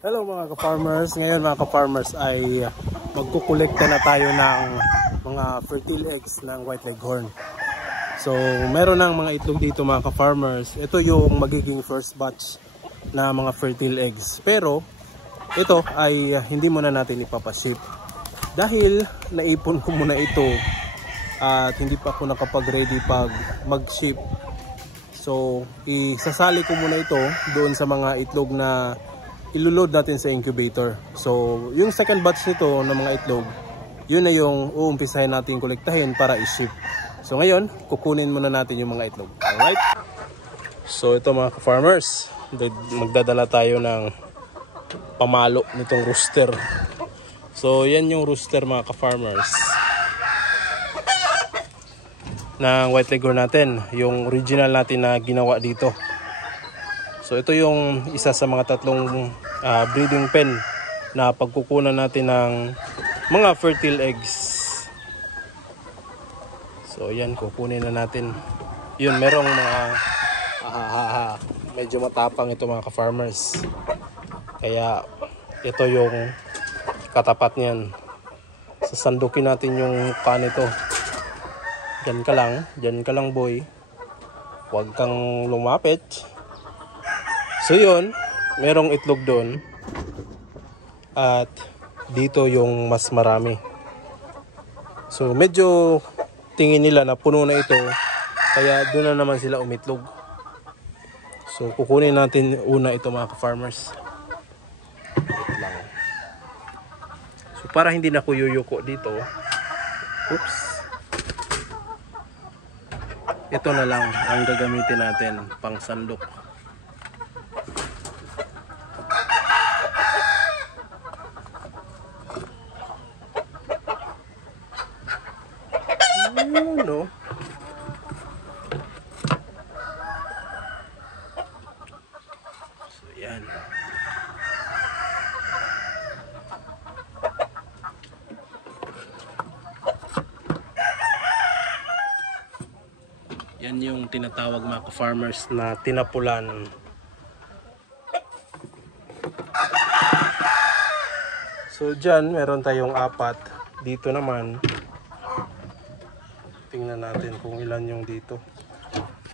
Hello mga ka-farmers. Ngayon mga ka-farmers ay magkukolekta na tayo ng mga fertile eggs ng white leghorn. So meron ng mga itlog dito mga ka-farmers. Ito yung magiging first batch na mga fertile eggs. Pero ito ay hindi muna natin ipapaship. Dahil naipon ko muna ito at hindi pa ako nakapag-ready pag mag-ship. So isasali ko muna ito doon sa mga itlog na ilulod natin sa incubator. So yung second batch nito ng mga itlog, yun na yung uumpisahin natin kolektahin para i-ship. So ngayon, kukunin muna natin yung mga itlog. Alright? So ito mga ka-farmers, magdadala tayo ng pamalo nitong rooster. So yan yung rooster mga ka-farmers ng white leghorn natin, yung original natin na ginawa dito. So ito yung isa sa mga tatlong breeding pen na pagkukunan natin ng mga fertile eggs. So yan, kukunin na natin. Yun, merong mga medyo matapang ito mga ka-farmers. Kaya ito yung katapat niyan. Sasandukin natin yung kanito. Diyan ka lang boy. Huwag kang lumapit. So yun, merong itlog doon at dito yung mas marami. So medyo tingin nila na puno na ito, kaya doon na naman sila umitlog. So kukunin natin una ito mga ka-farmers. So para hindi na ko yuyuko dito, oops, ito na lang ang gagamitin natin pang sandok. No. So yan. Yan yung tinatawag mga ka-farmers na tinapulan. So dyan meron tayong 4. Dito naman tingnan natin kung ilan yung dito.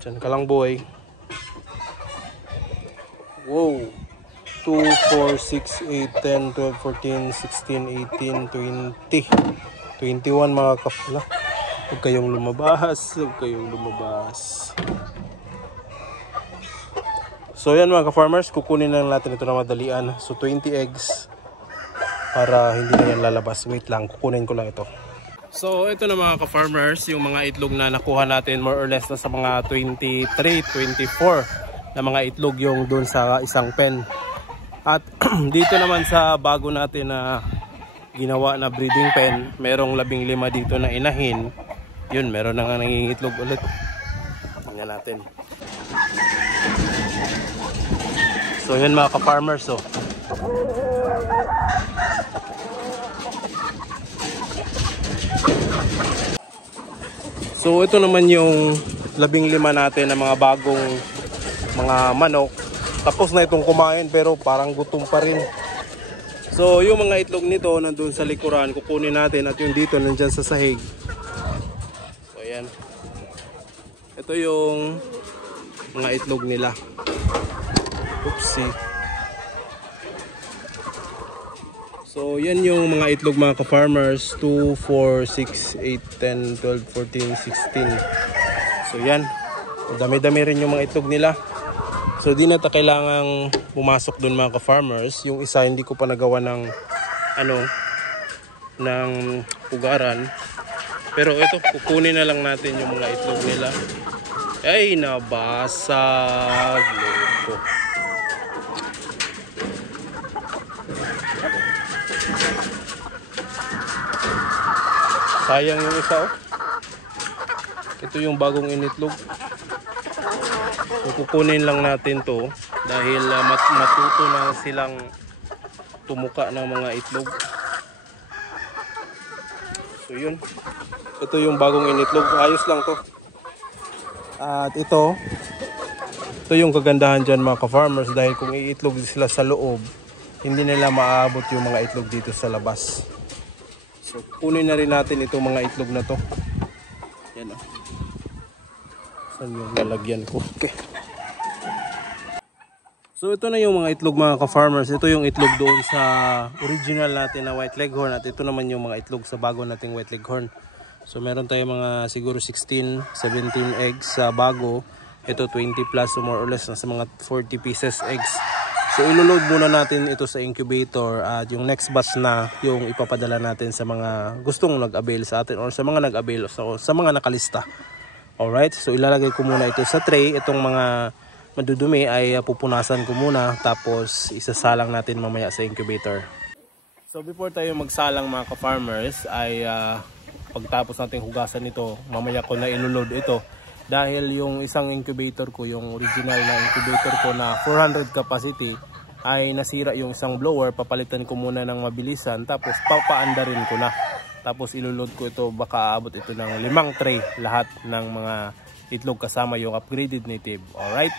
Diyan ka lang boy. Wow. 2, 4, 6, 8, 10, 12, 14, 16, 18, 20. 21 mga kapla. Huwag kayong lumabas. So yan mga ka-farmers, kukunin lang natin ito na madalian. So 20 eggs para hindi na yan lalabas. Wait lang, kukunin ko lang ito. So ito na mga ka-farmers, yung mga itlog na nakuha natin more or less na sa mga 23, 24 na mga itlog yung doon sa isang pen. At dito naman sa bago natin na ginawa na breeding pen, merong 15 dito na inahin. Yun, meron na nga nangingitlog ulit. Tingnan natin. So yun mga ka-farmers, oh. So ito naman yung 15 natin na mga bagong mga manok. Tapos na itong kumain pero parang gutom pa rin. So yung mga itlog nito nandun sa likuran, kukunin natin, at yung dito nandyan sa sahig. So ayan. Ito yung mga itlog nila. Oopsie. So yan yung mga itlog mga ka-farmers, 2, 4, 6, 8, 10, 12, 14, 16. So yan, dami-dami rin yung mga itlog nila. So di na ta kailangang pumasok dun mga ka-farmers. Yung isa hindi ko pa nagawa ng ng pugaran. Pero ito, kukunin na lang natin yung mga itlog nila. Ay, nabasag. Loko. Sayang yung isa, oh. Ito yung bagong initlog. So, kukunin lang natin to dahil matuto na silang tumuka ng mga itlog. So yun. Ito yung bagong initlog. Ayos lang to. At ito yung kagandahan dyan mga ka-farmers, dahil kung iitlog sila sa loob, hindi nila maaabot yung mga itlog dito sa labas. So kunin na rin natin itong mga itlog na to. Yan o. Saan yung lalagyan ko? Okay. So ito na yung mga itlog mga ka-farmers. Ito yung itlog doon sa original natin na white leghorn. At ito naman yung mga itlog sa bago nating white leghorn. So meron tayo mga siguro 16, 17 eggs sa bago. Ito 20 plus, so more or less nasa mga 40 pieces eggs. So iloload muna natin ito sa incubator at yung next batch na yung ipapadala natin sa mga gustong nag-avail sa atin or sa mga nag-avail o sa mga nakalista. Alright, so ilalagay ko muna ito sa tray. Itong mga madudumi ay pupunasan ko muna tapos isasalang natin mamaya sa incubator. So before tayo magsalang mga ka-farmers ay pagtapos natin hugasan ito, mamaya ko na iloload ito. Dahil yung isang incubator ko, yung original na incubator ko na 400 capacity ay nasira yung isang blower, papalitan ko muna ng mabilisan tapos papaandarin ko na. Tapos iloload ko ito, baka aabot ito ng 5 tray lahat ng mga itlog kasama yung upgraded native. Alright?